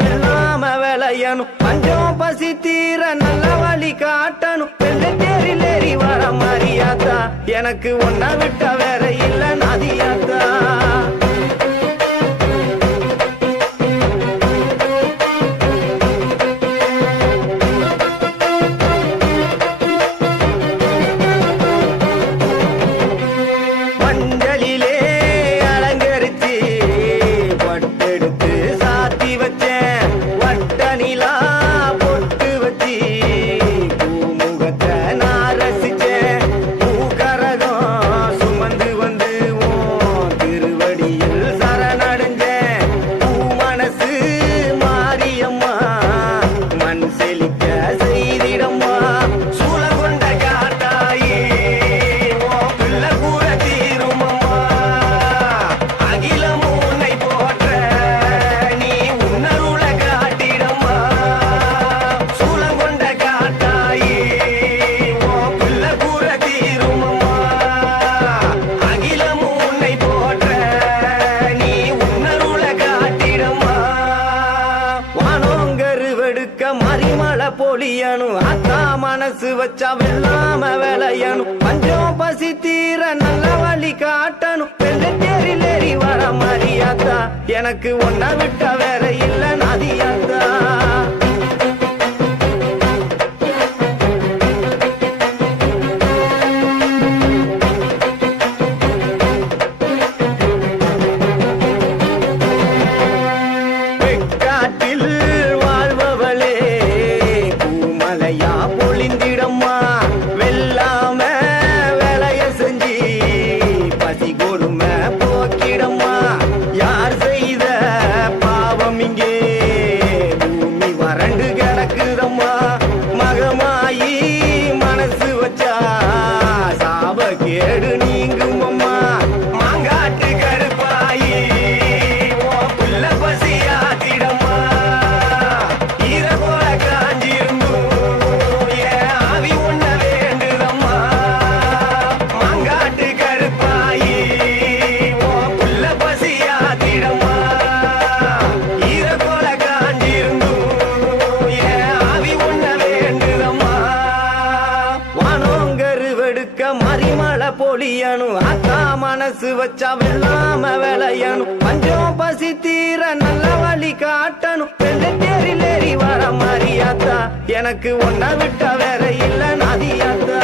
வெள்ளாம விளையணும். பஞ்சம் பசி தீர நல்ல வழி காட்டணும். வெள்ளை தேரில் ஏறி வர மாரியாத்தா, எனக்கு ஒன்ன விட்ட வேற இல்ல நதியாத்தா. பொழியணும் அத்தா மனசு வச்சா வெள்ளாம விளையணும். பஞ்சம் பசி தீர நல்ல வழி காட்டணும். வெள்ளை தேரில் ஏறி வர மாரியாத்தா, எனக்கு ஒன்ன விட்ட வேற இல்ல நதியாத்தா. பொழியணும் அத்தா மனசு வச்சா வெள்ளாம விளையணும். பஞ்சம் பசி தீர நல்ல வழி காட்டணும். வெள்ளை தேரில் ஏறி வர மாரியாத்தா, எனக்கு ஒன்ன விட்ட வேற இல்ல நதியாத்தா.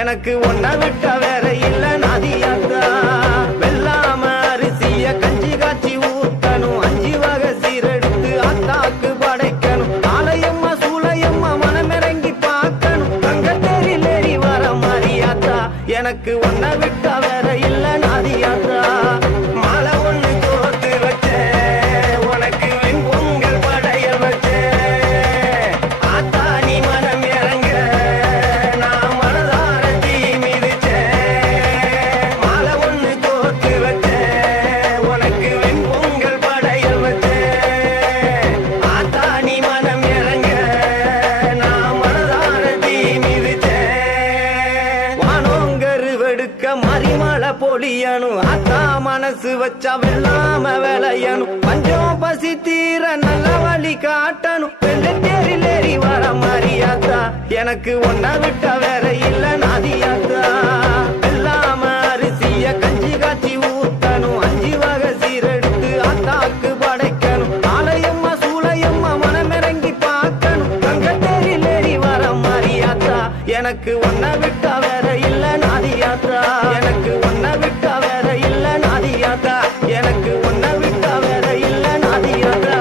எனக்கு ஒன்ன விட்ட வேற இல்ல நதியாத்தா. வெள்ளாம அரிசிய கஞ்சி காய்ச்சி ஊத்தணும். 5 வகை சீரெடுத்து அத்தாக்கு படைக்கணும். ஆலயம்மா சூளையம்மா மனமிறங்கி பார்க்கணும். தங்க தேரில் ஏறி வர மாரியாத்தா, எனக்கு ஒன்ன விட்ட வேற இல்ல நதியாத்தா. மாலை ஒண்ணு தோத்து வச்சேன், உனக்கு வெண்பொங்கல் படையல் வச்சேன். ஆத்தா நீ மனம் இறங்க மரி மனசு வச்சா வெள்ளாம விளையணும் பஞ்சம் பசி தீர நல்ல வழி காட்டணும் வெள்ளத்தேரிலேறி வர மாறியாத்தா எனக்கு ஒன்ன விட்டா வேற இல்ல நாதியாத்தா வெள்ளாம அரிசிய கஞ்சி காய்ச்சி ஊத்தணும் 5 வகை சீரெடுத்து ஆத்தாக்கு படைக்கணும் ஆலயம்மா சூளையம்மா மனமிறங்கி பார்க்கணும் தங்கத்தேரிலேறி வர மாறியாத்தா எனக்கு ஒன்ன விட்டா வேற இல்ல நாதியாத்தா எனக்கு ஒன்ன விட்டா வேற இல்ல நாதியாத்தா எனக்கு ஒன்ன விட்டா வேற இல்ல நாதியாத்தா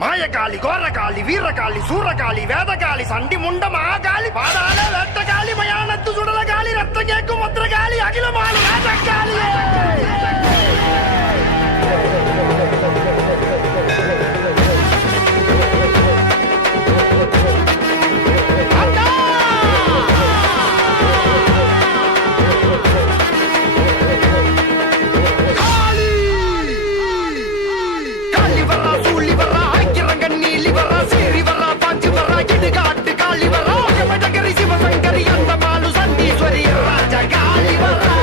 மாயகாளி கோரகாளி வீரகாளி சூரகாளி வேதகாளி சண்டி முண்ட மகாகாளி பாதாள வேட்டகாளி மயானத்து சுடலகாளி ரத்தம் கேட்கும் மத்திரகாளி அகிலமான ராஜகாளி சிவசங்கரி அந்த மாலு சண்டீஸ்வரி ராஜா காளி வரா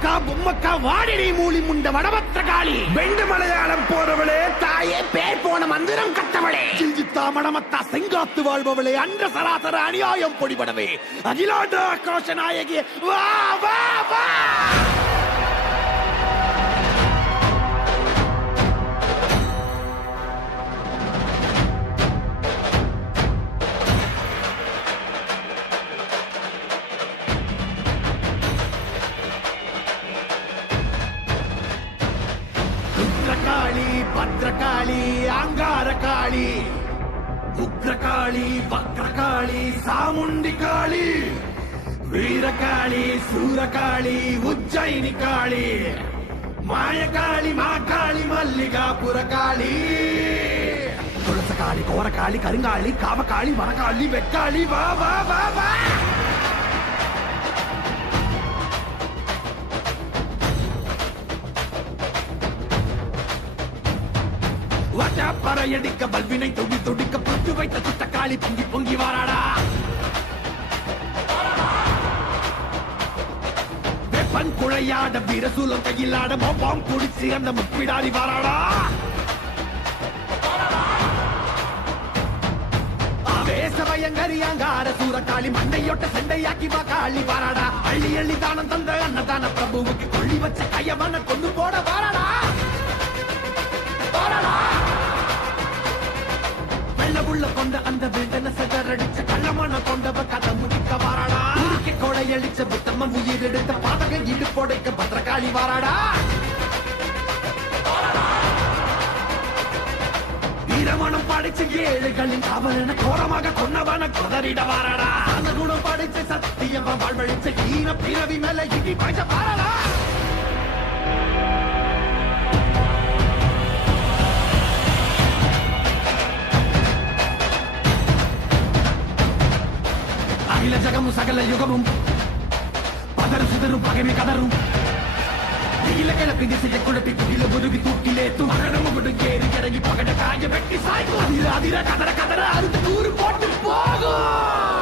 அம்மக்கா பொம்மக்கா வாடினை மூலி முண்ட வடபத்திரகாளி வெண்டு மலையாளம் போறவளே தாயே பேர் போன மந்திரம் கட்டவளே சிஞ்சித்தா மடமத்தா செங்காத்து வாழ்பவளே அன்ற சராசர அநியாயம் பொடிபடவே அகிலாண்ட ஆக்ரோஷ நாயகி வா வா வா ருத்ரகாளி பத்ரகாளி அங்காரகாளி உக்ரகாளி வக்ரகாளி சாமுண்டி காளி வீரகாளி சூரகாளி உஜ்ஜயினி காளி மாயகாளி மாகாளி மல்லிகாபுர காளி துளசகாளி கோரகாளி கருங்காளி காவகாளி வனகாளி வெக்காளி வா வா வா வா பறையடிக்க பல்வினை தொடி தொடிக்க புட்டு வைத்த துட்டக்காளி பொங்கி பொங்கி வாராடா வெப்பன் குழையாட வீரசூலம் கையிலாட மொப்பாம் குடிச்சு அந்த முப்பிடாரி வாராடா ஆவேசமயங்கரியாங்கார சூரக்காளி மண்டையோட்ட செண்டையாக்கி வா காளி வாராடா அள்ளி அள்ளி தானம் தந்த அன்னதான பிரபுவுக்கு கொள்ளி வச்ச கையவன கொண்டு போட வாராடா உள்ள கொண்ட அந்த வேண்டன சதறடிச்ச கள்ளமான கொண்டவ கதை முடிக்க வாராடா உருக்கி கொடையடிச்ச புத்தம்ம உயிர் எடுத்த பாதக இடு பொடைக்க பத்திரகாளி வாராடா வீரமணம் படைச்ச ஏழைகளின் காவலன கோரமாக கொன்னவன கொதறிட வாராடா அந்த குணம் படைச்ச சத்தியமா வாழ்வழிச்ச ஈன பிறவி மேல இடி பாய்ச்ச வாராடா அகில ஜகமும் சகல யுகமும் பதறு சிதறும் பகைமை கதரும் நீல கிழக்கு திசையை குழப்பி துகில முருகி தூக்கிலே துமகனமுடு ஏறி இறங்கி பகட காய வெட்டி சாய்க்கும் அதிர அதிர கதற கதற அறுத்து கூறு போட்டு போகும்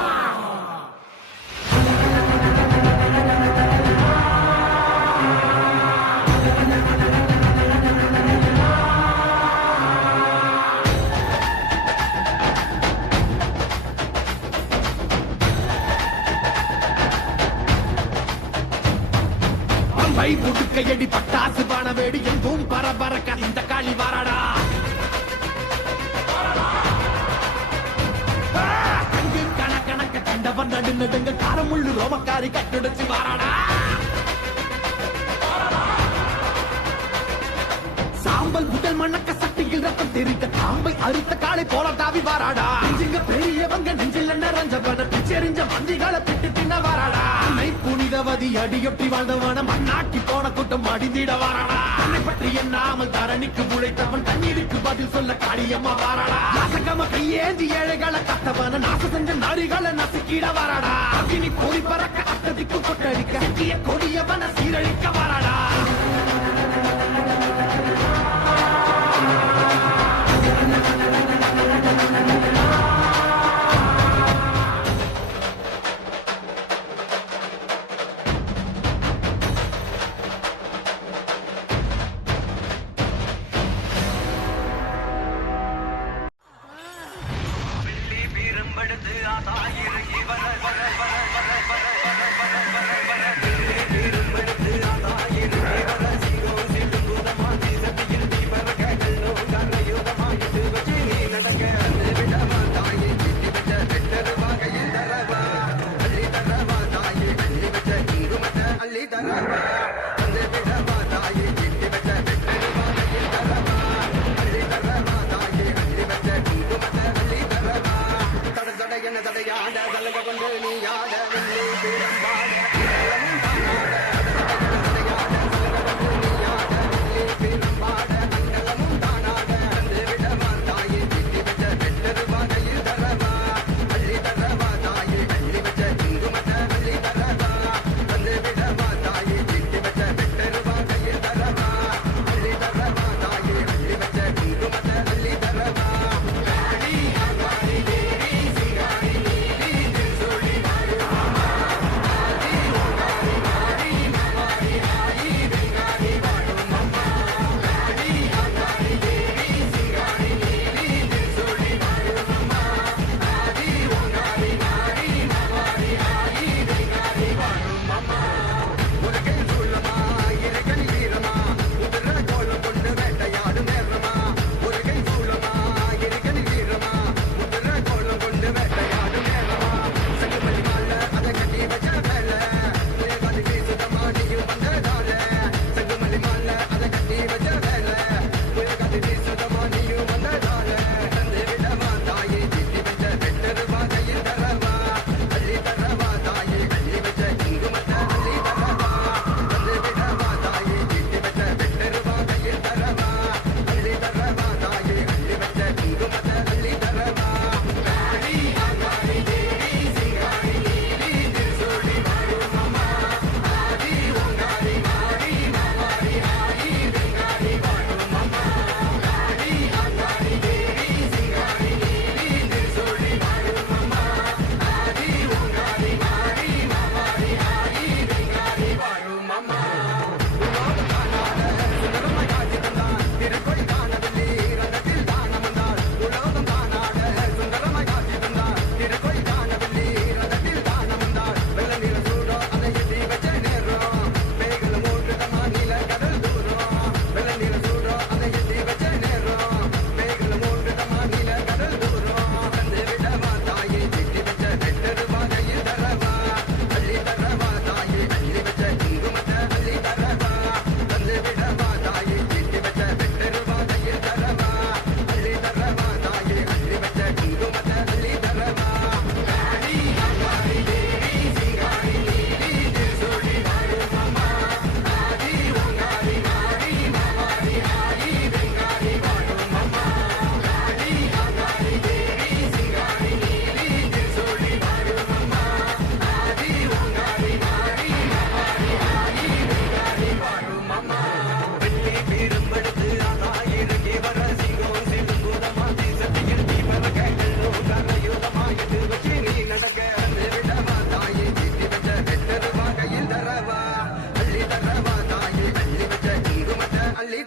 புடுக்கையடி பட்டாசு பான வேடி எங்கும் பரபரக்க இந்த காளி வாராடா கங்கு கணக்கணக்க கண்டவன் நடு நடுங்க காரமுள்ளு ரோமக்காரி கட்டுடைச்சு வாராடா சாம்பல் முதல் மணக்க சட்டியில் ரத்தம் தெரிக்க தாம்பை அறுத்த காளை போல தாவி வாராடா நெஞ்சுங்க பெரியவங்க நெஞ்சில் நிறைஞ்சவன பிச்செறிஞ்ச மந்திகளை பிட்டு தின்ன வாராடா புனிதவதி அடியொட்டி வாழ்ந்தவன மண்ணாட்டி போன கூட்டம் அடிந்திட வாராடா தன்னை பற்றி எண்ணாமல் தரணிக்கு உழைத்தவன் தண்ணீருக்கு பதில் சொல்ல காளியம்மா வாராடா நாசகம கையேந்தி ஏழைகளை கத்தவன நாச செஞ்ச நரிகளை நசுக்கிட வாராடா அக்னி பொறி பறக்க அத்ததிக்கு கொட்டடிக்க சிக்கிய கொடியவன சீரழிக்க வாராடா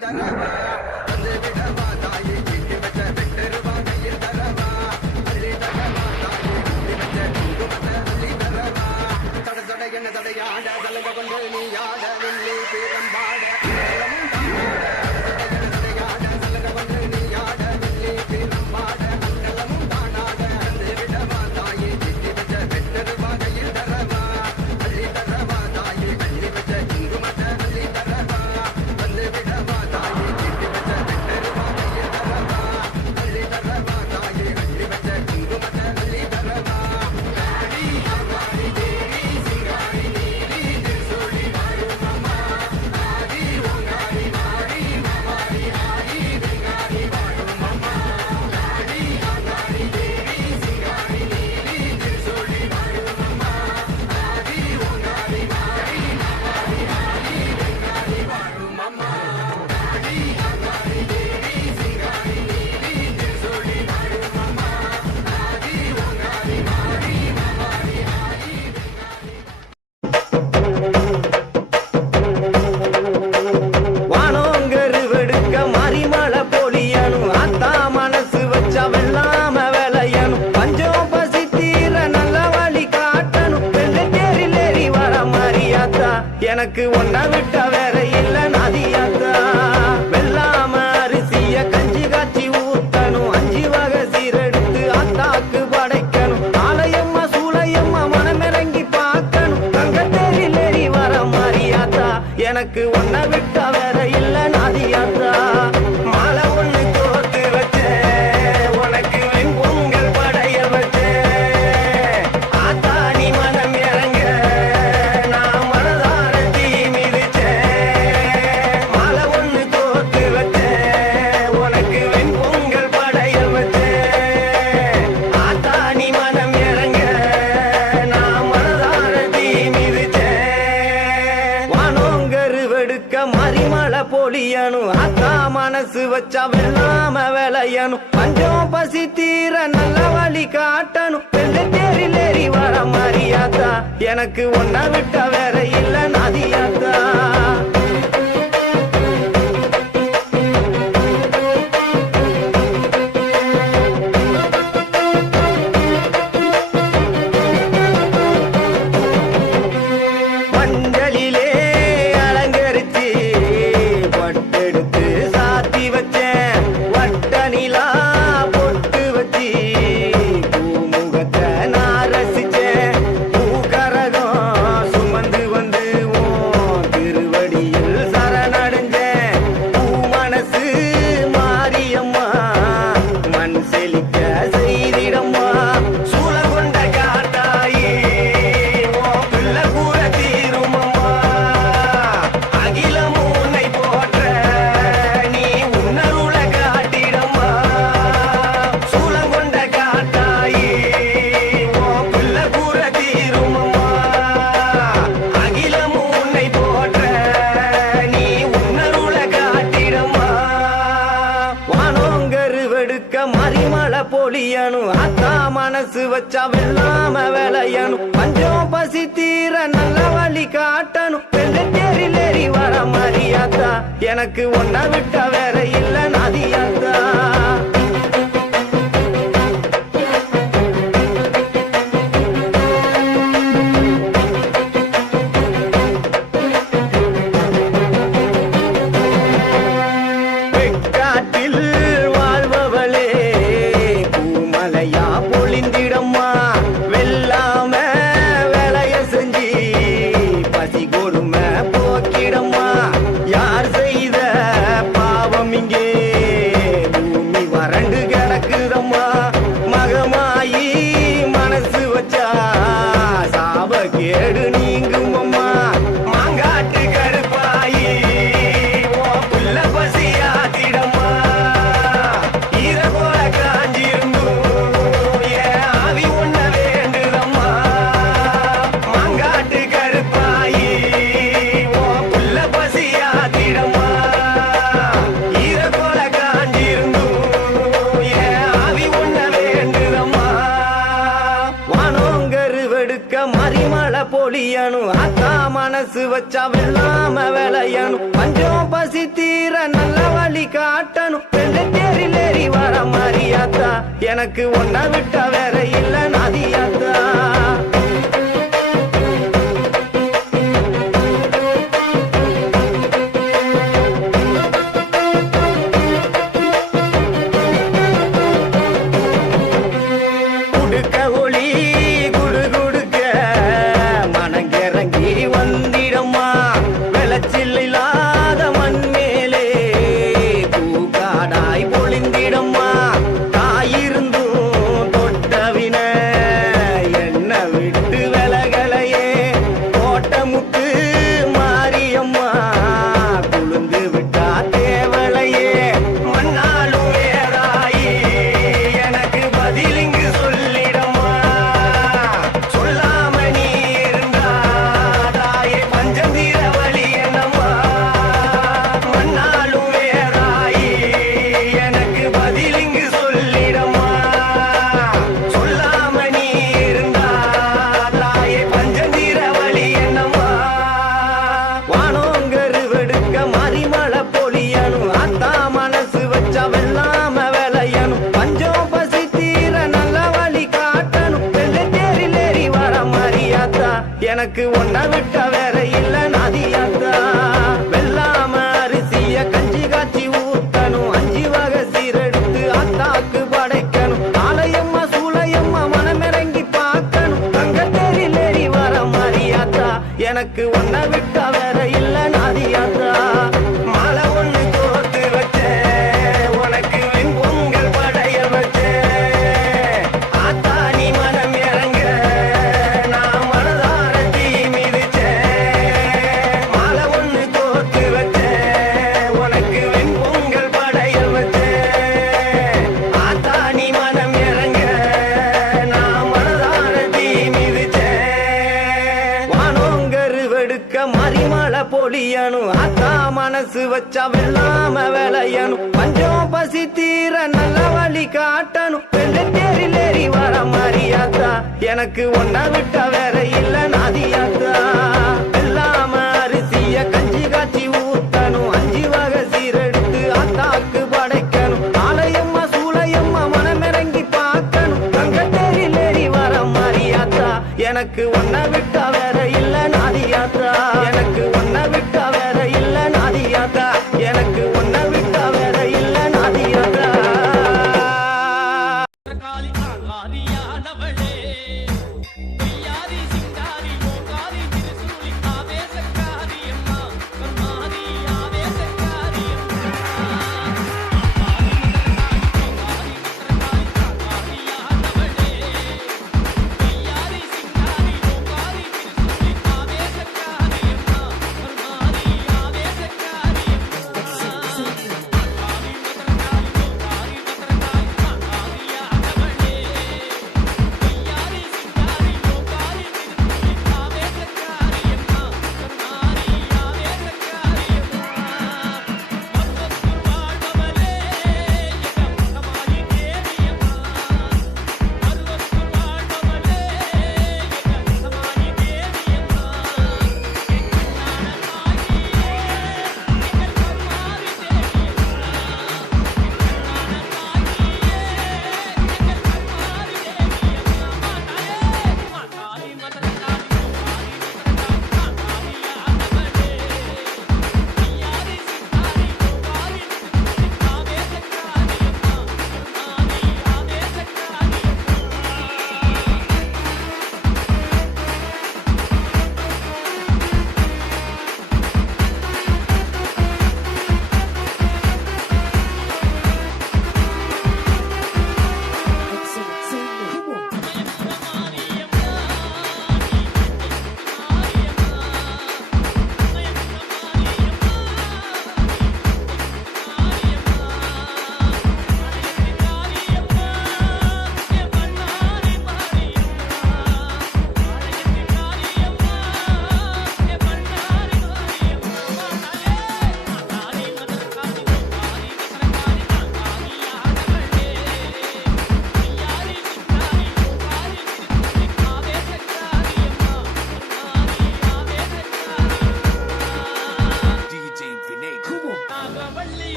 தரவா வந்து விடவா தாயே கீட்டி வச்ச வெட்டருவா கையில் தரவா அள்ளி தரவா தாயே கீட்டி வச்ச குங்குமத்தை அள்ளி தரவா தட தட என்ன தடையாட கலங்க கொண்டு நீ ஆட நில்லி பேரம்பாட எனக்கு ஒன்ன விட்ட வேற இல்ல நதியாத்தா வெள்ளாம அரிசிய கஞ்சி காய்ச்சி ஊத்தணும் 5 வகை சீரெடுத்து அத்தாக்கு படைக்கணும் ஆலயம்மா சூளையம்மா மனமிறங்கி பார்க்கணும் தங்கத்தேரிலேறி வர மாறியாத்தா எனக்கு ஒன்ன விட்ட வேற இல்ல நதியாத்தா மாலை ஒண்ணு கோர்த்து வச்சேன் உனக்கு வெண்பொங்கல் படைய வச்சேன் ஆத்தா நீ மனம் இறங்க பொழியணும் அத்தா மனசு வச்சா வெள்ளாம விளையணும் பஞ்சம் பசி தீர நல்ல வழி காட்டணும் வெள்ளை தேரிலேறி வர மாறியாத்தா எனக்கு ஒன்ன விட்ட வேற இல்ல நதியாத்தா பொழியணும் அத்தா மனசு வச்சா வெள்ளாம விளையணும் பஞ்சம் பசி தீர நல்ல வழி காட்டணும் வெள்ளை தேரிலேறி வர மாறியாத்தா எனக்கு ஒன்ன விட்ட வேற இல்ல நதியாத்தா பொழியணும் அத்தா மனசு வச்சா வெள்ளாம விளையணும் பஞ்சம் பசி தீர நல்ல வழி காட்டணும் ரெண்டு தேரில் ஏறி வர மாறியாத்தா எனக்கு ஒன்ன விட்டா வேற இல்ல நதியாத்தா எனக்கு ஒன்ன விட்ட வேற இல்ல நதியாத்தா வெள்ளாம அரிசிய கஞ்சி காய்ச்சி ஊத்தணும் 5 வகை சீரெடுத்து அத்தாக்கு படைக்கணும் ஆலயம்மா சூளையம்மா மனமிறங்கி பார்க்கணும் தங்க தேரில் ஏறி வர மாறியாத்தா எனக்கு ஒன்ன விட்ட வேற இல்ல நதியாத்தா மாலை ஒண்ணு கோர்த்து வச்சேன் உனக்கு வெண்பொங்கல் படைய வச்சேன் ஆத்தா நீ மனம் இறங்க பொழியணும் அத்தா மனசு வச்சா வெள்ளாம விளையணும் பஞ்சம் பசி தீர நல்ல வழி காட்டணும் ரெண்டு தேரில் ஏறி வர மாறியாத்தா எனக்கு ஒன்ன விட்ட வேற இல்ல நதியாத்தா வெள்ளாம அரிசிய கஞ்சி காய்ச்சி ஊத்தணும் 5 வகை சீரெடுத்து அத்தாக்கு படைக்கணும் ஆலயம்மா சூளையம்மா மனமிறங்கி பார்க்கணும் தங்க தேரில் ஏறி வர மாறியாத்தா எனக்கு ஒன்ன விட்ட வேற இல்ல நதியாத்தா எனக்கு ஒன்ன விட்ட வேற இல்ல நதியாத்தா எனக்கு ஒன்ன விட்ட வேற இல்ல நதியாத்தா காளியானவளே சிங்காரி ஓகாரி திருசூலி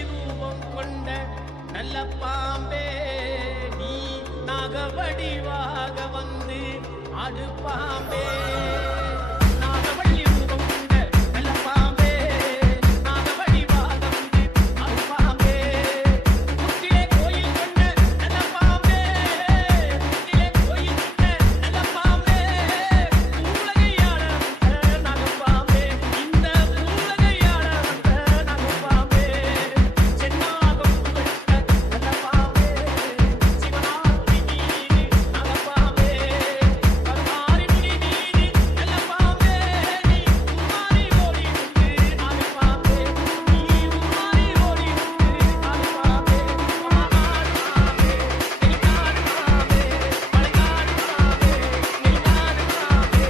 ரூபம் கொண்ட நல்ல பாம்பே நீ நாகவடிவாக வந்து ஆடு பாம்பே நாகவள்ளி ரூபம் கொண்ட நல்ல பாம்பே நாகவடிவாக வந்து ஆடு பாம்பே முத்திலே கோயில் கொண்ட நல்ல பாம்பே முத்திலே கோயில் கொண்ட நல்ல பாம்பே பூலகையாட நாகப்பாம்பே இந்த பூலகையாட நாகப்பாம்பே சென்னாகம் புகழ்ந்த நல்ல பாம்பே சிவனாரி நீதி நாகப்பாம்பே கருமாரி நுனி நீதி நல்ல பாம்பே நீ உமாரி ஓடி வந்து நாகப்பாம்பே நீ உமாரி ஓடி வந்து நாகப்பாம்பே மாநாடு பாம்பே நெய்நாடு பாம்பே மலைநாடு பாம்பே நெய்நாடு பாம்பே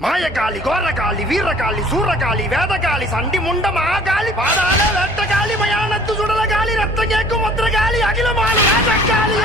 மாயகாளி கோரகாளி வீரகாளி சூரகாளி வேதகாளி சண்டி முண்ட மகாகாளி பாதாள வேட்டகாளி மயானத்து சுடலகாளி ரத்த கேக்கும் மத்திரகாளி அகிலமான ராஜகாளி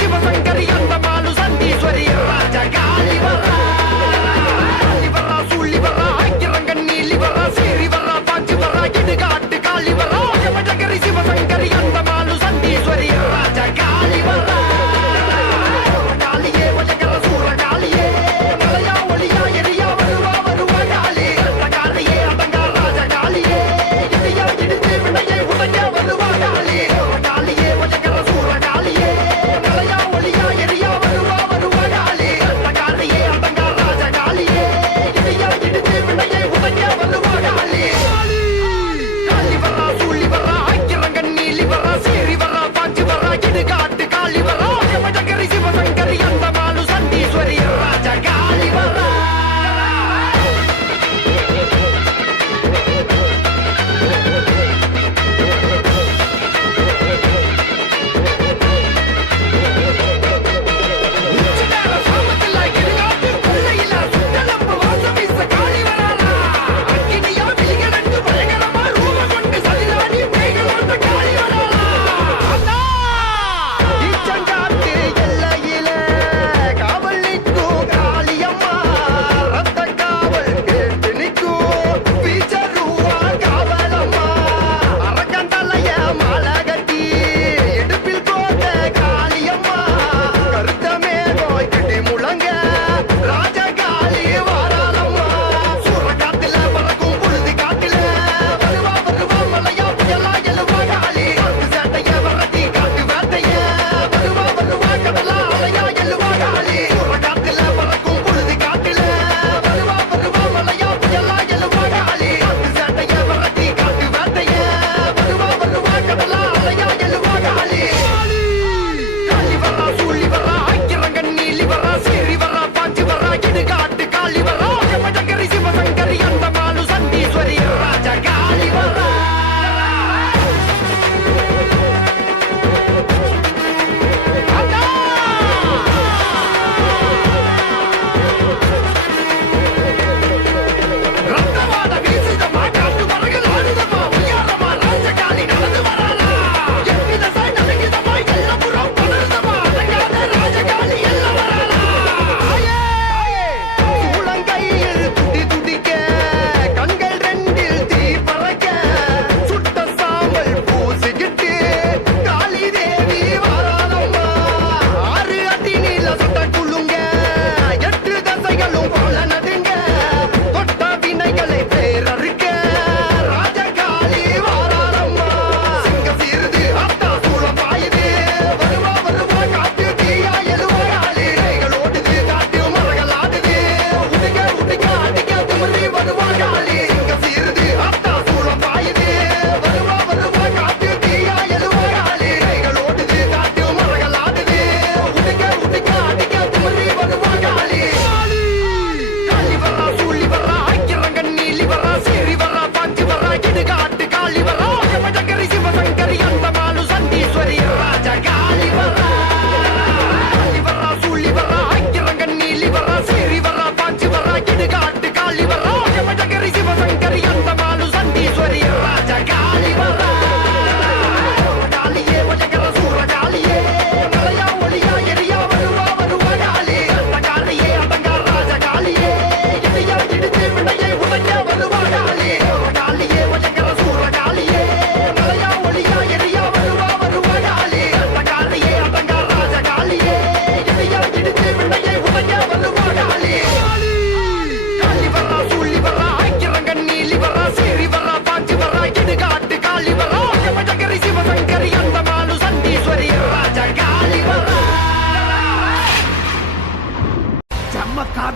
சிவசங்கரி அந்த மாலு சண்டீஸ்வரி ராஜ காளி வரா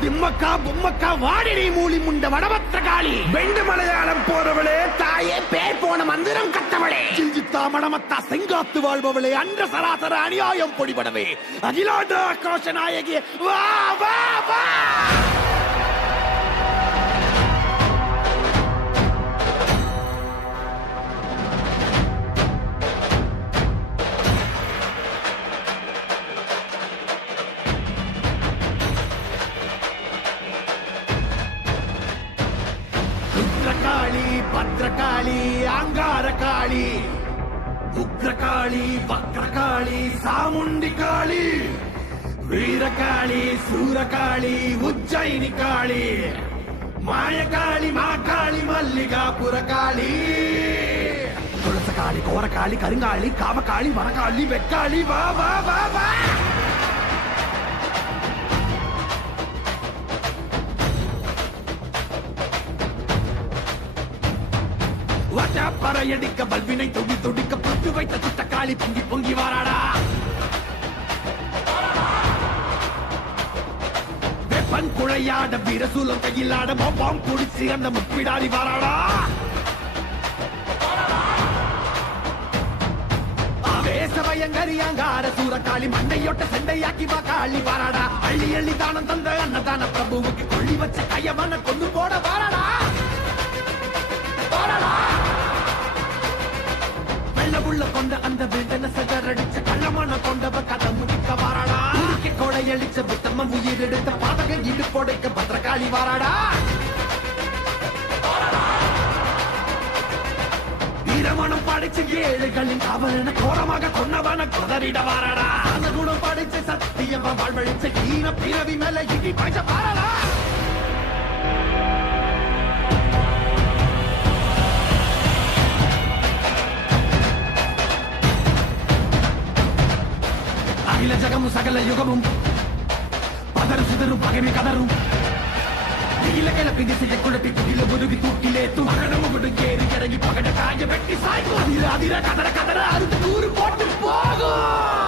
திம்மக்கா பொம்மக்கா வாடினை மூலி முண்ட வடபத்திர காளி வெண்டு மலையாளம் போறவளே தாயே பேர் போன மந்திரம் கட்டவளே சிஞ்சித்தா மடமத்தா செங்காத்து வாழ்பவளே அன்ற சராசர அநியாயம் பொடிபடவே அகிலாண்ட ஆக்ரோஷ நாயகி வா வா வா ருத்ரகாளி பத்ரகாளி அங்கார காளி உக்ரகாளி வக்ரகாளி சாமுண்டி காளி வீரகாளி சூரகாளி உஜ்ஜயினி காளி மாயகாளி மாகாளி மல்லிகாபுர காளி துளசகாளி கோரகாளி கருங்காளி காமகாளி வனகாளி வெக்காளி வா வா வா வா பறையடிக்க பல்வினை தொடி தொடிக்க பட்டு வைத்த துட்டக்காளி பொங்கி பொங்கி வாராடா வெப்பன் குழையாட வீரசூலம் கையிலாட மொப்பாம் குடிச்சு அந்த முப்பிடாடி வாராடா ஆவேசவயங்கரி அங்கார சூரக்காளி மண்டையொட்ட செண்டையாக்கி வா காளி வாராடா அள்ளி அள்ளி தானம் தந்த அன்னதான பிரபுவுக்கு கொள்ளி வச்ச கையவன கொண்டு போட வாராடா உள்ள கொண்ட அந்த வேண்டன சதறடிச்ச கள்ளமான கொண்டவ கதை முடிக்க வாராடா உருக்கி கொடையளிச்ச புத்தம்ம உயிர் எடுத்த பாதக இடு கொடைக்க பத்திரகாளி வாராடா வீரமணம் படைச்ச ஏழைகளின் அவன கோரமாக கொன்னவன கொதறிட வாராடா அந்த குணம் படைச்ச சத்தியமா வாழ்வழிச்ச ஈன பிறவி மேல இடி பாய்ச்ச வாராடா அகில ஜகமும் சகல யுகமும் பதறு சிதறும் பகைமை கதரும் இல கிளப்பி திசையை குழப்பி துகில முருகி தூக்கிலேத்தும் மகனமும் கேறி இறங்கி பகட காய வெட்டி சாய்க்கும் அதிர அதிர கதற கதற அறுத்து கூறு போட்டு போகும்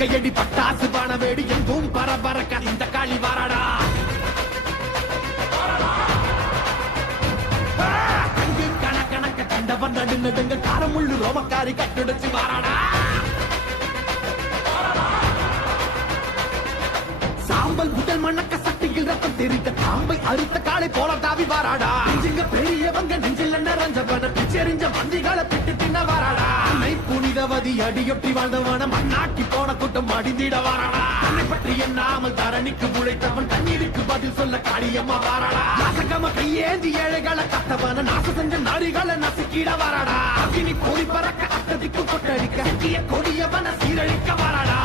கையடி பட்டாசு பான வேடி எங்கும் பரபரக்க இந்த காளி வாராடா அங்கு கணக்கணக்க கண்டவன் நடுநடுங்க காரமுள்ளு ரோமக்காரி கட்டுடைச்சு வாராடா சாம்பல் புட்டல் மண்ணக்க சட்டியில் ரத்தம் தெரிக்க தாம்பை அறுத்த காளை போல தாவி வாராடா நெஞ்சிங்க பெரியவங்க நெஞ்சில் நிறைஞ்சவன பிச்செறிஞ்ச மந்திகளை பிட்டு தின்ன வாராடா புனிதவதி அடியொட்டி வாழ்ந்தவன மண்ணாக்கி போன கூட்டம் அடிந்திட வாராடா தன்னை பற்றி எண்ணாமல் தரணிக்கு உழைத்தவன் தண்ணீருக்கு பதில் சொல்ல காளியம்மா வாராடா நாசகம கையேந்தி ஏழைகளை கத்தவன நாச செஞ்ச நாடுகளை நசுக்கிட வாராடா அக்னி கோடி பறக்க அத்ததிக்கு கொட்டடிக்க சிக்கிய கொடியவன சீரழிக்க வாராடா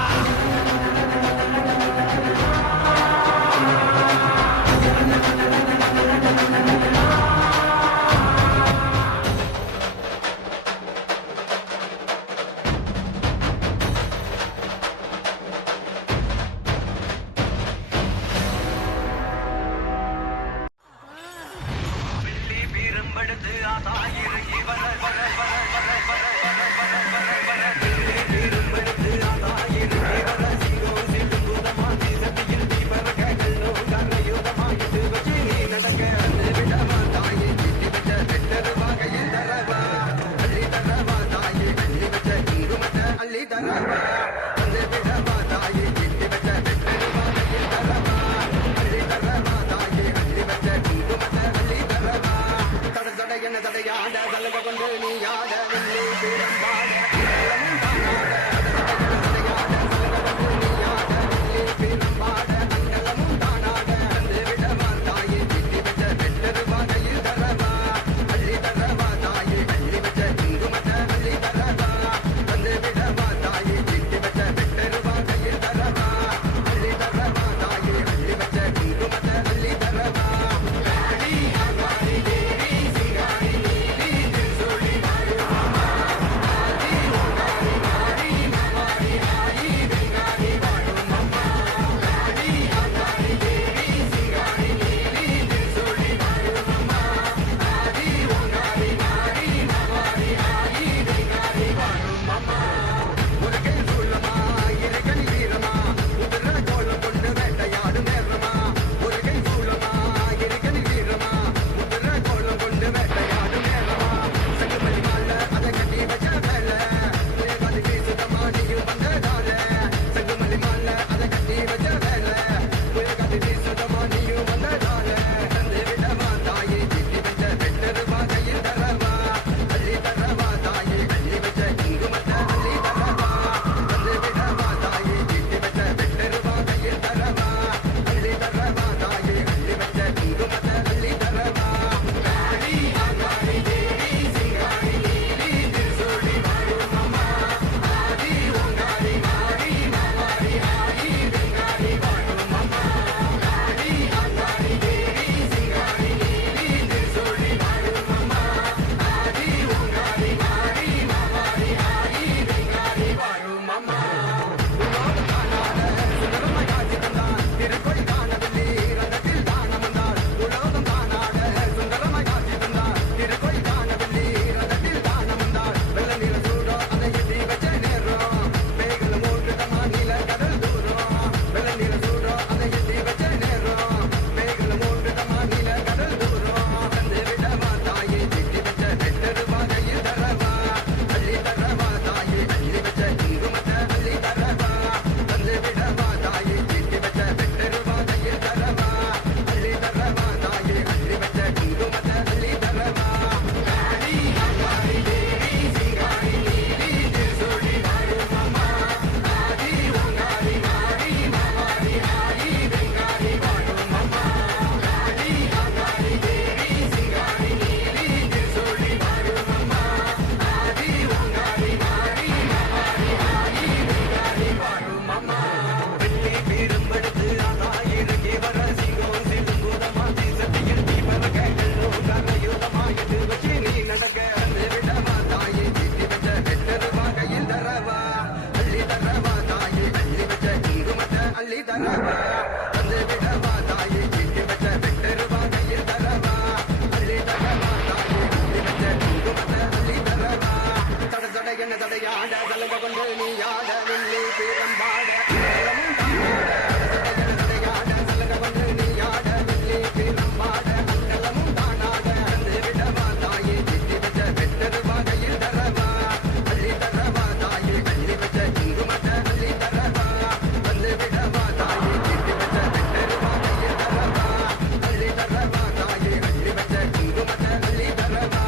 தடையாட கலங்க கொண்டு நீ யாட வெள்ளி பேரம்பாட தடையாட கலங்க கொண்டு நீ யாட வெள்ளி பேரம்பாட அண்டலமும் தானாட வந்து விடவா தாயே சித்தி வச்ச வெட்டரு வாகையில் தரவா அள்ளி தரவா தாயே அள்ளி வச்ச குங்குமத்த அள்ளி தரவா வந்து விடவா தாயே சித்தி வச்ச வெட்டரு வாகையில் தரவா அள்ளி தரவா தாயே அள்ளி வச்ச குங்குமத்த அள்ளி தரவா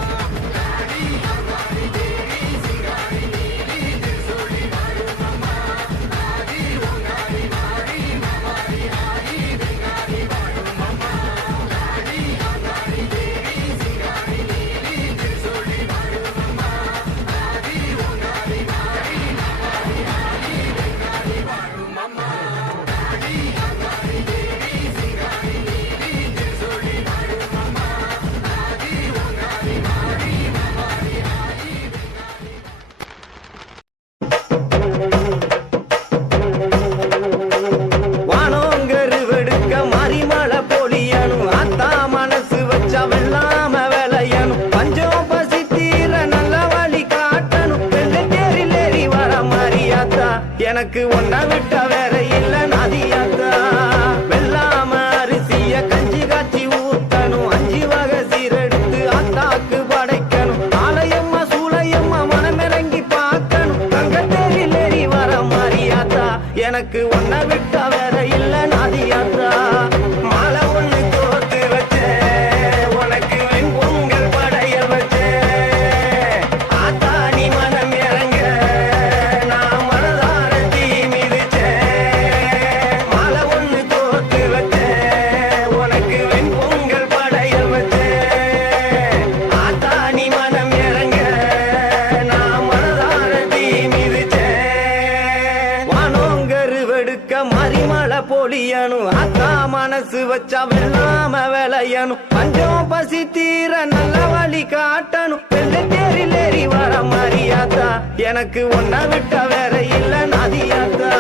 எனக்கு ஒன்ன விட்ட வேற இல்ல நதியாத்தா வெள்ளாம அரிசிய கஞ்சி காய்ச்சி ஊத்தணும் 5 வகை சீரெடுத்து அத்தாக்கு படைக்கணும் ஆலயம்மா சூளையம்மா மனமிறங்கி பார்க்கணும் தங்கத்தேரில் ஏறி வர மாறியாத்தா எனக்கு ஒன்ன விட்ட வேற இல்ல நதியாத்தா மாலை ஒண்ணு கோர்த்து வச்சேன் உனக்கு வெண்பொங்கல் படைய வச்சேன் ஆத்தா நீ மனம் இறங்க அத்தா மனசு வச்சா வெள்ளாம விளையணும் பஞ்சம் பசி தீர நல்ல வழி காட்டணும் வெள்ளை தேரில் ஏறி வர மாறியாத்தா எனக்கு ஒன்ன விட்ட வேற இல்ல நதியாத்தா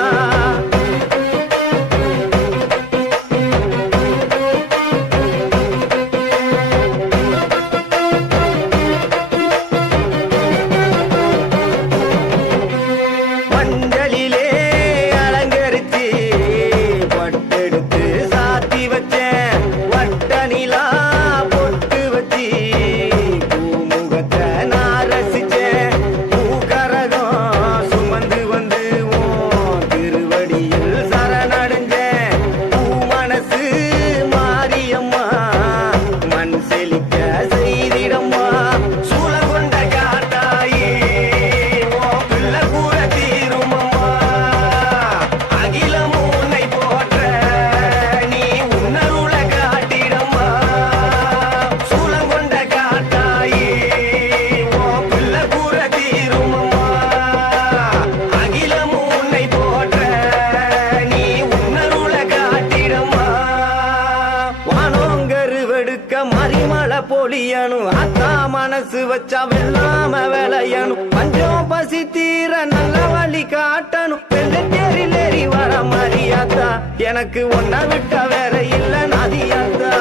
அத்தா மனசு வச்சா வெள்ளாம விளையணும் பஞ்சம் பசி தீர நல்ல வழி காட்டணும் வெள்ளை தேரில் ஏறி வர மாறியாத்தா எனக்கு ஒன்ன விட்ட வேற இல்ல நதியாத்தா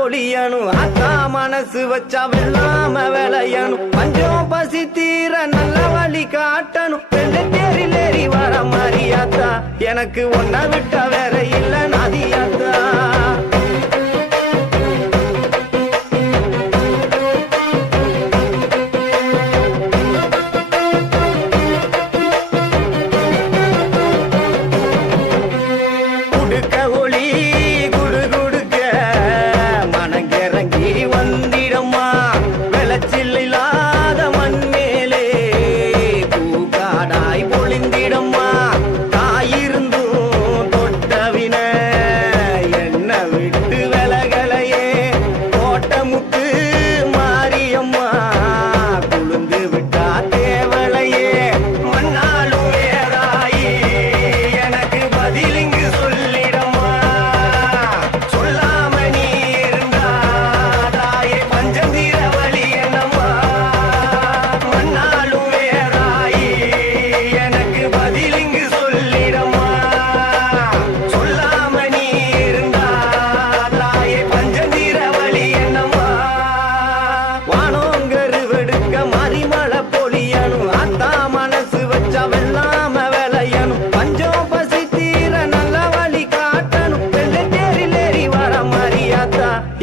பொழியணும் அத்தா மனசு வச்சா வெள்ளாம விளையணும் பஞ்சம் பசி தீர நல்ல வழி காட்டணும் வெள்ளை தேரில் ஏறி வர மாறியாத்தா எனக்கு ஒன்ன விட்ட வேற இல்ல நதியாத்தா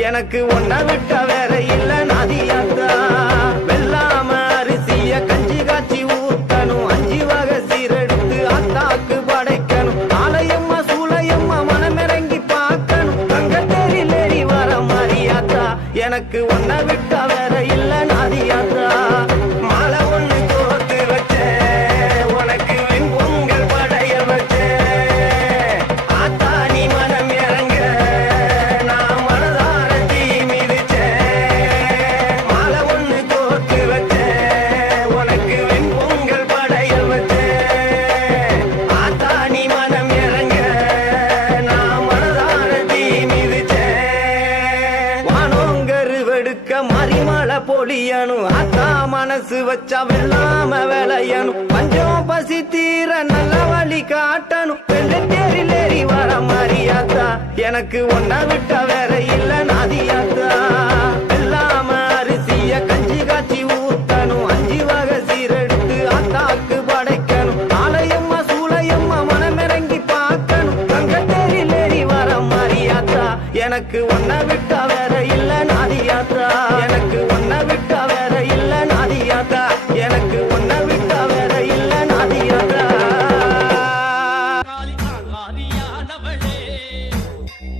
எனக்கு ஒன்ன விட்ட வேற இல்ல நாதியாத்தா. வெள்ளாம அரிசிய கஞ்சி காய்ச்சி ஊத்தணும், 5 வகை சீரெடுத்து ஆத்தாக்கு படைக்கணும். ஆலயம்மா சூளையம்மா மனமிறங்கி பார்க்கணும், தங்கத்தேரில் ஏறி வர மாரியாத்தா. எனக்கு ஒன்ன விட்ட வேற இல்ல நாதியாத்தா. மாலை ஒண்ணு கோத்து வச்சேன், உனக்கு வெண்பொங்கல் படைய வச்சேன். ஆத்தா நீ மனம் இறங்க நான் மனதார தீ மிதிச்சேன். மாலை ஒண்ணு கோத்து வச்சேன், உனக்கு வெண்பொங்கல் படைய வச்சேன். ஆத்தா நீ மனம் இறங்க நான் மனதார தீ மிதிச்சேன். வானோங்கரு வெடுக்க மறிமலை பொழியணும், ஆத்தா மனசு வச்சா வெள்ளாம விளையணும். பஞ்சம் பசி தீர நல்ல வழி காட்டணும், வெள்ளத்தேரில் ஏறி வர மாரியாத்தா. எனக்கு ஒன்ன விட்ட வேற இல்ல நாதியாத்தா. வெள்ளாம அரிசிய கஞ்சி காய்ச்சி ஊத்தணும், 5 வகை சீரெடுத்து ஆத்தாக்கு படைக்கணும். ஆலயம்மா சூளையம்மா மனமிறங்கி பார்க்கணும், தங்கத்தேரில் ஏறி வர மாரியாத்தா. எனக்கு ஒன்ன விட்ட வேற இல்ல நாதியாத்தா. எனக்கு ஒன்ன விட்ட வேற இல்ல நாதியாத்தா. எனக்கு ஒன்ன விட்ட வேற இல்ல நாதியாத்தா. காளி காளியானவளே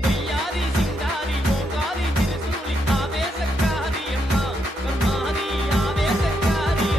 பொய்யாதி சிங்காரி மோகாரி திருசூலி ஆவேசக்காரி அம்மா கர்மாதி ஆவேசக்காரி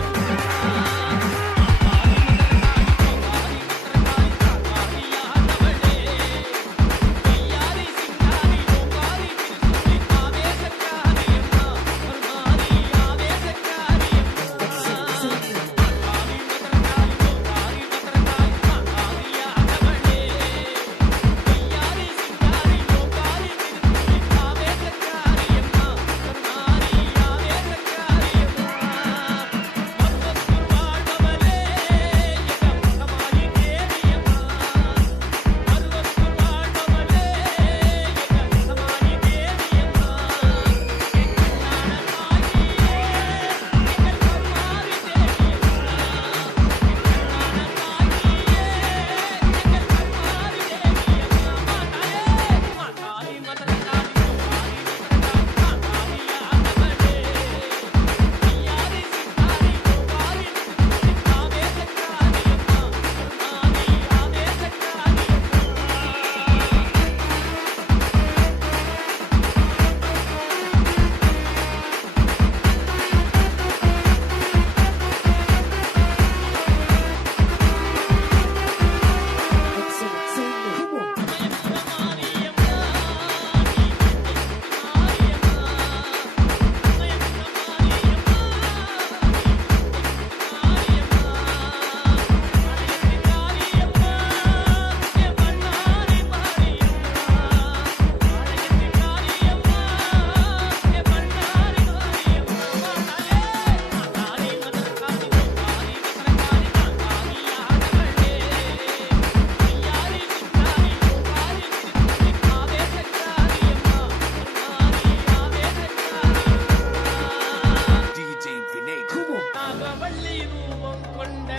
நாகவள்ளி ரூபம் கொண்ட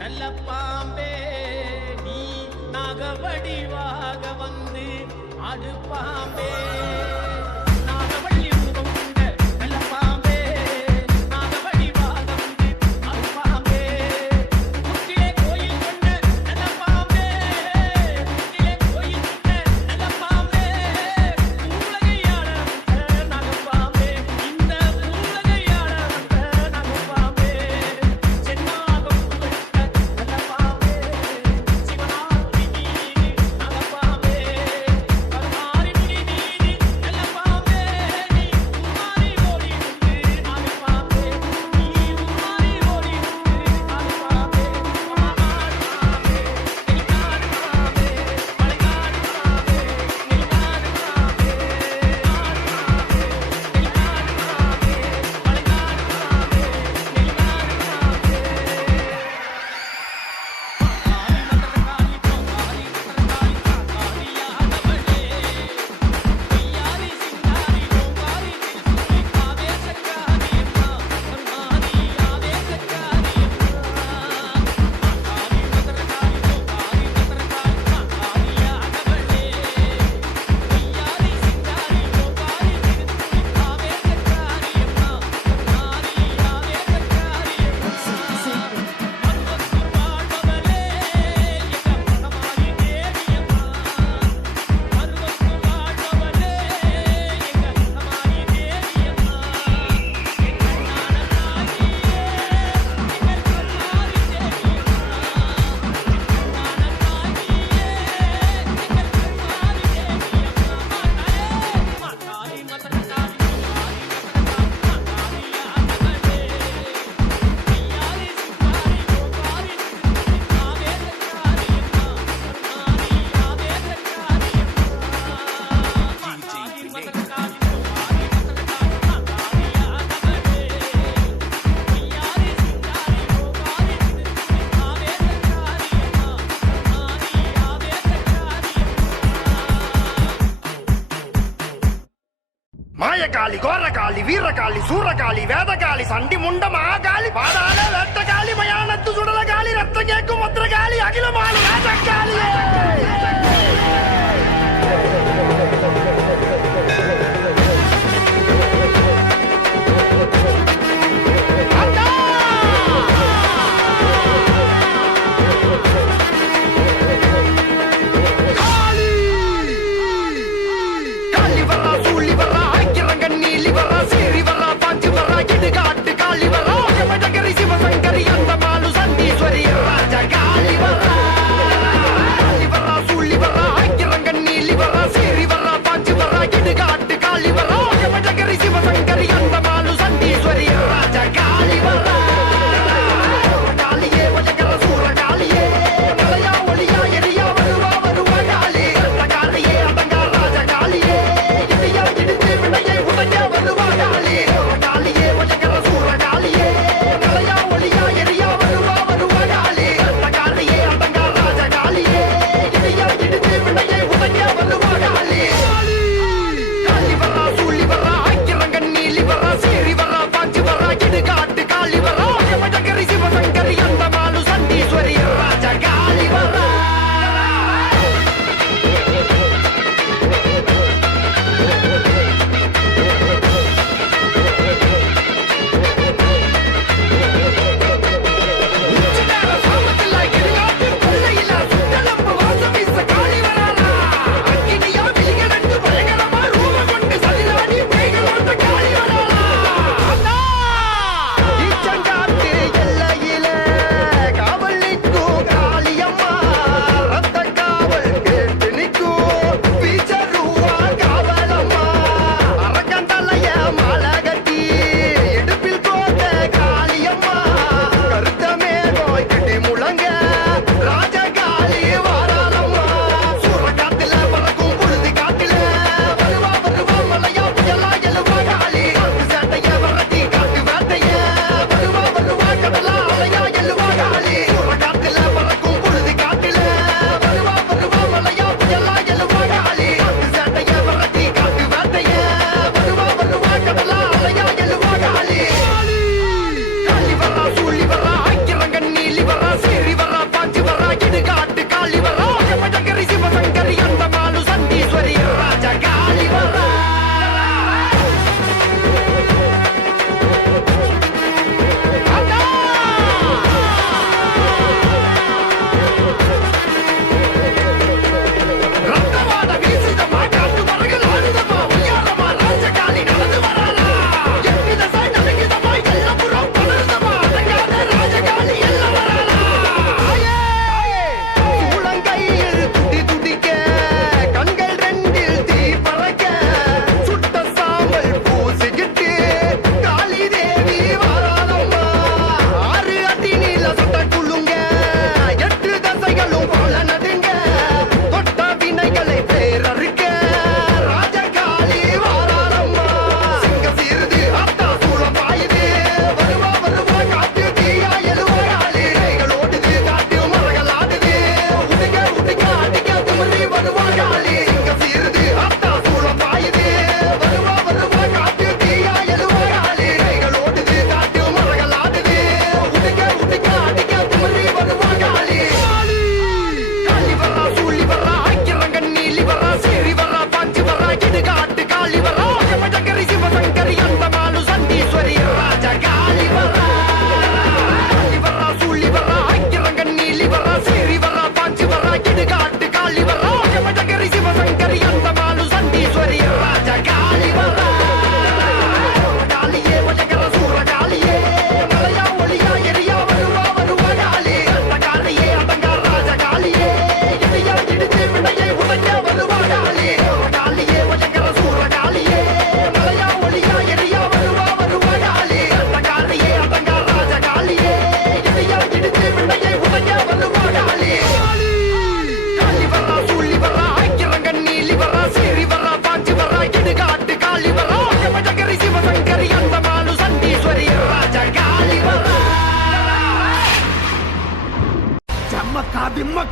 நல்ல பாம்பே நீ நாகவடிவாக வந்து ஆடு பாம்பே. நாகவள்ளி ரூபம் கொண்ட நல்ல பாம்பே நாகவடிவாக வந்து ஆடு பாம்பே. முத்திலே கோயில் கொண்ட நல்ல பாம்பே, முத்திலே கோயில் கொண்ட நல்ல பாம்பே. பூலகையான நாகப்பாம்பே, இந்த பூலகையான நாகப்பாம்பே. சென்னாகம் புகழ்ந்த நல்ல பாம்பே, சிவனார் நாகப்பாம்பே. கருமாரி மாயக்காளி கோரகாளி வீரகாளி சூரகாளி வேதகாளி சண்டி முண்ட மகாகாளி பாதாள வேட்டகாளி மயானத்து சுடலகாளி ரத்தம் கேட்கும் மொத்திரகாளி அகிலமான ராஜகாளி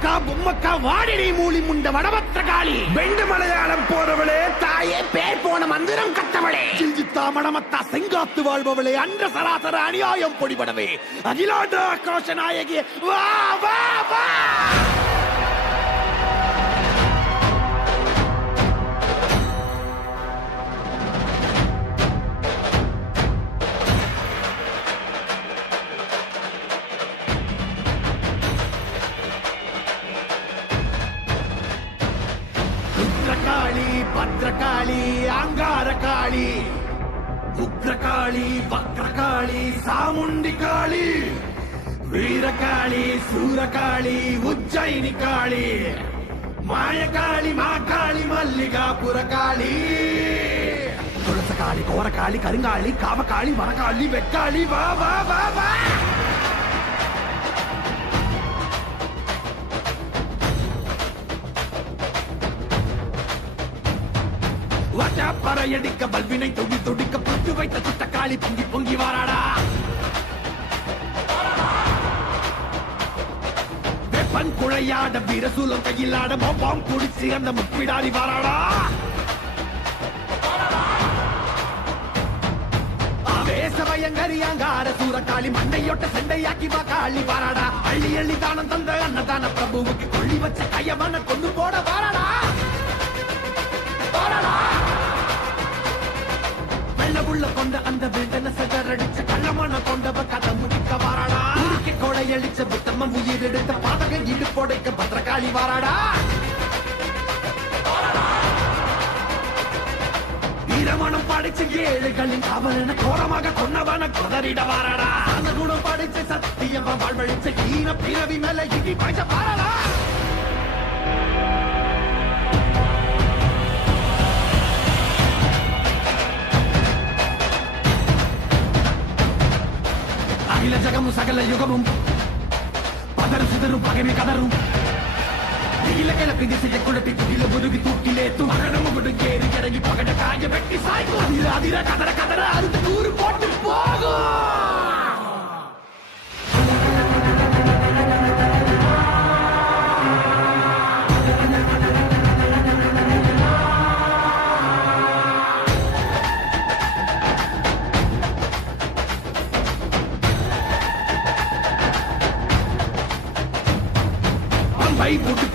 அம்மக்கா பொம்மக்கா வாடினை மூலி முண்ட வடபத்திர காளி வெண்டு மலையாளம் போறவளே தாயே பேர் போன மந்திரம் கட்டவளே சிஞ்சித்தா மணமத்தா செங்காத்து வாழ்பவளே அன்ற சராசர அநியாயம் பொடிபடவே அகிலாண்ட ஆக்ரோஷ நாயகி வா வா வா ருத்ரகாளி பத்ரகாளி அங்கார காளி உக்ரகாளி வக்ரகாளி சாமுண்டி காளி வீரகாளி சூரகாளி உஜ்ஜயினி காளி மாயகாளி மாகாளி மல்லிகாபுர காளி துளசகாளி கோரகாளி கருங்காளி காமகாளி வனகாளி வெக்காளி வா வா வா வா பறையடிக்க பல்வினை தொடி தொடிக்க புட்டு வைத்த துட்டக்காளி பொங்கி பொங்கி வாராடா வெப்பன் குழையாட வீரசூலம் கையிலாட மொப்பாம் குடிச்சு அந்த முப்பிடாடி வாராடா ஆவேசவயங்கரி அங்கார சூரக்காளி மண்டையொட்ட செண்டையாக்கி வா காளி வாராடா அள்ளி அள்ளி தானம் தந்த அன்னதான பிரபுவுக்கு கொள்ளி வச்ச கையவன கொண்டு போட வாராடா உள்ள கொண்ட அந்த வேண்டன சதறடிச்ச கள்ளமான கொண்டவ கதை முடிக்க வாராடா உருக்கி கொடையளிச்ச புத்தம்ம உயிர் எடுத்த பாதக இடு போடைக்க பத்திரகாளி வாராடா வீரமணம் படைச்ச ஏழைகளின் அவன கோரமாக கொன்னவன கொதறிட வாராடா அந்த குணம் படைச்ச சத்தியமா வாழ்வழிச்ச ஈன பிறவி மேல இடி படைச்ச வாராடா அகில ஜகமும் சகல யுகமும் பதறு சிதறும் பகைமை கதரும் நீல கிளப்பி திசையை குழப்பி துகில முருகி தூக்கிலேத்தும் அகனமும் கேறி இறங்கி பகட காய வெட்டி சாய்க்கும் அதிர அதிர கதற கதற அறுத்து கூறு போட்டு போகும்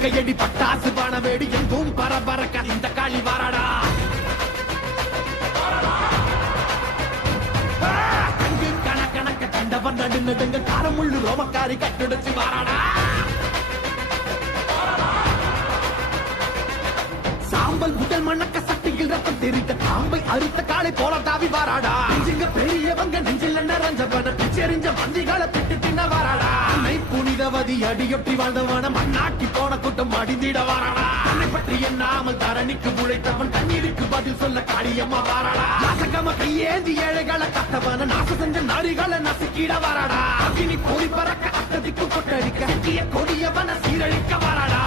கையடி பட்டாசு பான வேடி எங்கும் பரபரக்க இந்த காளி வாராடா கங்கு கணக்கணக்க கண்டவன் நடு நடுங்க காரமுள்ளு ரோமக்காரி கட்டுடைச்சு வாராடா சாம்பல் புட்டல் மண்ணக்க சட்டியில் ரத்தம் தெரிக்க தாம்பை அறுத்த காளை போல தாவி வாராடா நெஞ்சிங்க பெரியவங்க நெஞ்சில் நிறைஞ்சவன பிச்செறிஞ்ச மந்திகளை பிட்டு தின்ன வாராடா புனிதவதி அடியொற்றி வாழ்ந்தவன மண்ணாக்கி போன கூட்டம் அடிந்திட வாராடா தன்னை பற்றி எண்ணாமல் தரணிக்கு உழைத்தவன் தண்ணீருக்கு பதில் சொல்ல காளியம்மா வாராடா நாசகம கையேந்தி ஏழைகளை கத்தவன நாச செஞ்ச நாரிகளை நசுக்கிட வாராடா அக்னி பொறி பறக்க அத்ததிக்கு கொட்டடிக்க சிக்கிய கொடியவன சீரழிக்க வாராடா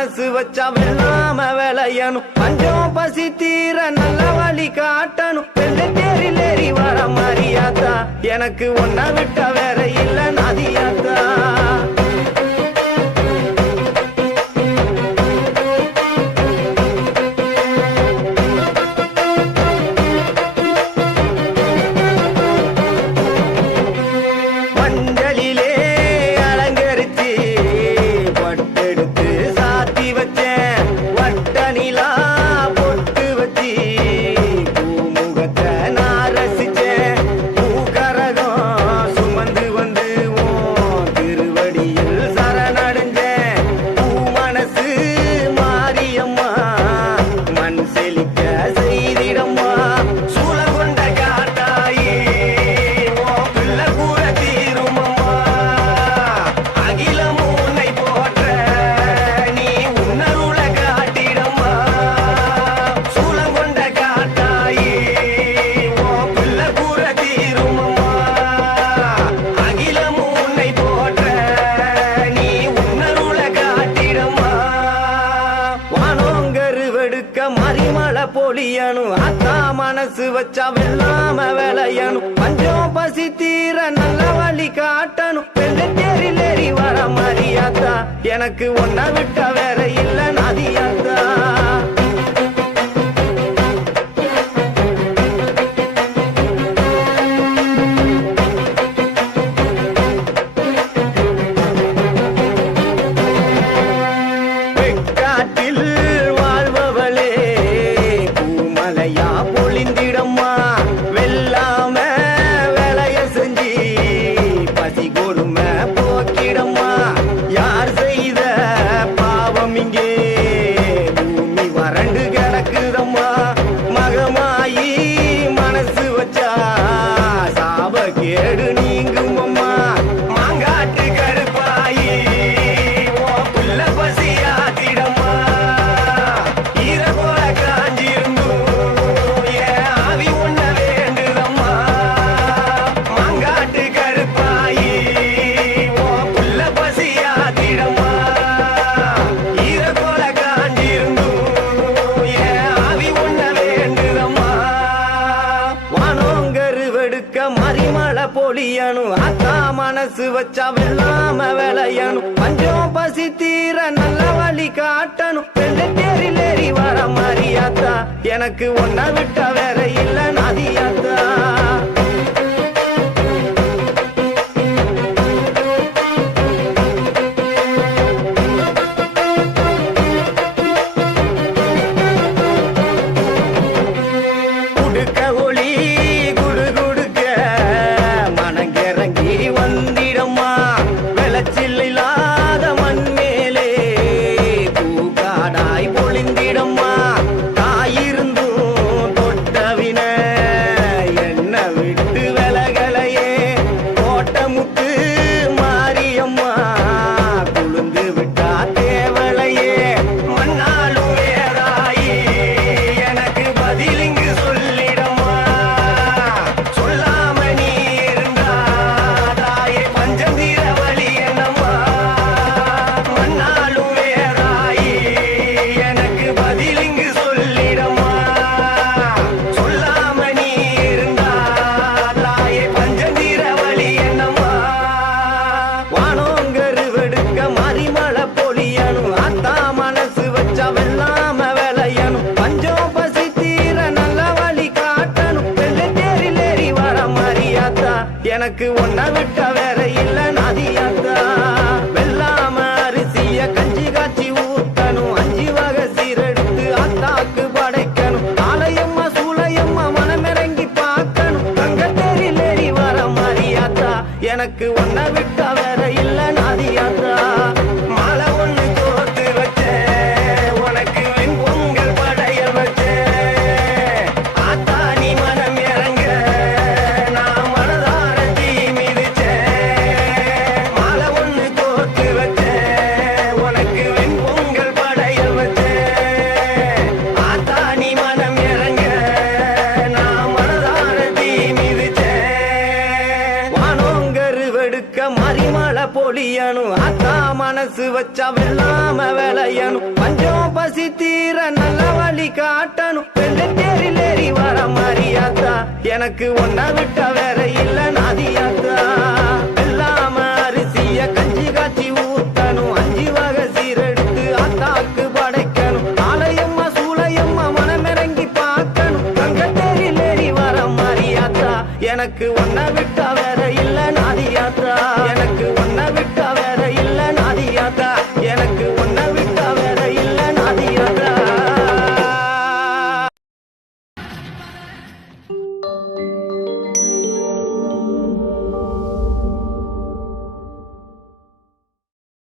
மனசு வச்சா வெள்ளாம விளையணும் பஞ்சம் பசி தீர நல்ல வழி காட்டணும் வெள்ளை தேரில் ஏறி வர மாரியாத்தா எனக்கு ஒன்ன விட்ட வேற இல்ல நதியாத்தா பொழியணும் அத்தா மனசு வச்சா வெள்ளாம விளையணும் பஞ்சம் பசி தீர நல்ல வழி காட்டணும் வெள்ளை தேரில் ஏறி வர மாரியாத்தா எனக்கு ஒன்ன விட்ட வேற இல்ல நதியாத்தா பொழியணும் அத்தா மனசு வச்சா வெள்ளாம விளையணும் பஞ்சம் பசி தீர நல்ல வழி காட்டணும் வெள்ளை தேரில் ஏறி வர மாரியாத்தா எனக்கு ஒன்ன விட்ட வேற இல்ல நதியாத்தா எனக்கு ஒன்ன விட்ட வேற இல்ல நதியாத்தா வெள்ளாம அரிசிய கஞ்சி காய்ச்சி ஊத்தணும் 5 வகை சீரெடுத்து அத்தாக்கு படைக்கணும் ஆலயம்மா சூளையம்மா மனமிறங்கி பார்க்கணும் தங்க தேரில் ஏறி வர மாரியாத்தா எனக்கு ஒன்ன விட்ட வேற இல்ல நதியாத்தா மாலை ஒண்ணு தோத்து வச்சேன் உனக்கு வெண்பொங்கல் படையல் வச்சேன் ஆத்தா நீ மனம் இறங்க நான் மனதார தீ மிதிச்சேன் மனசு வச்சா வெள்ளாம விளையணும் பஞ்சம் பசி தீர நல்ல வழி காட்டணும் வெள்ளத்தேரிலேறி வர மாரியாத்தா எனக்கு ஒன்ன விட்ட வேற இல்ல நாதியாத்தா வெள்ளாம அரிசிய கஞ்சி காய்ச்சி ஊத்தணும் 5 வகை சீரெடுத்து ஆத்தாக்கு படைக்கணும் ஆலயம்மா சூளையம்மா மனமிறங்கி பார்க்கணும் தங்கத்தேரிலேறி வர மாரியாத்தா எனக்கு ஒன்ன விட்ட வேற இல்ல நாதியாத்தா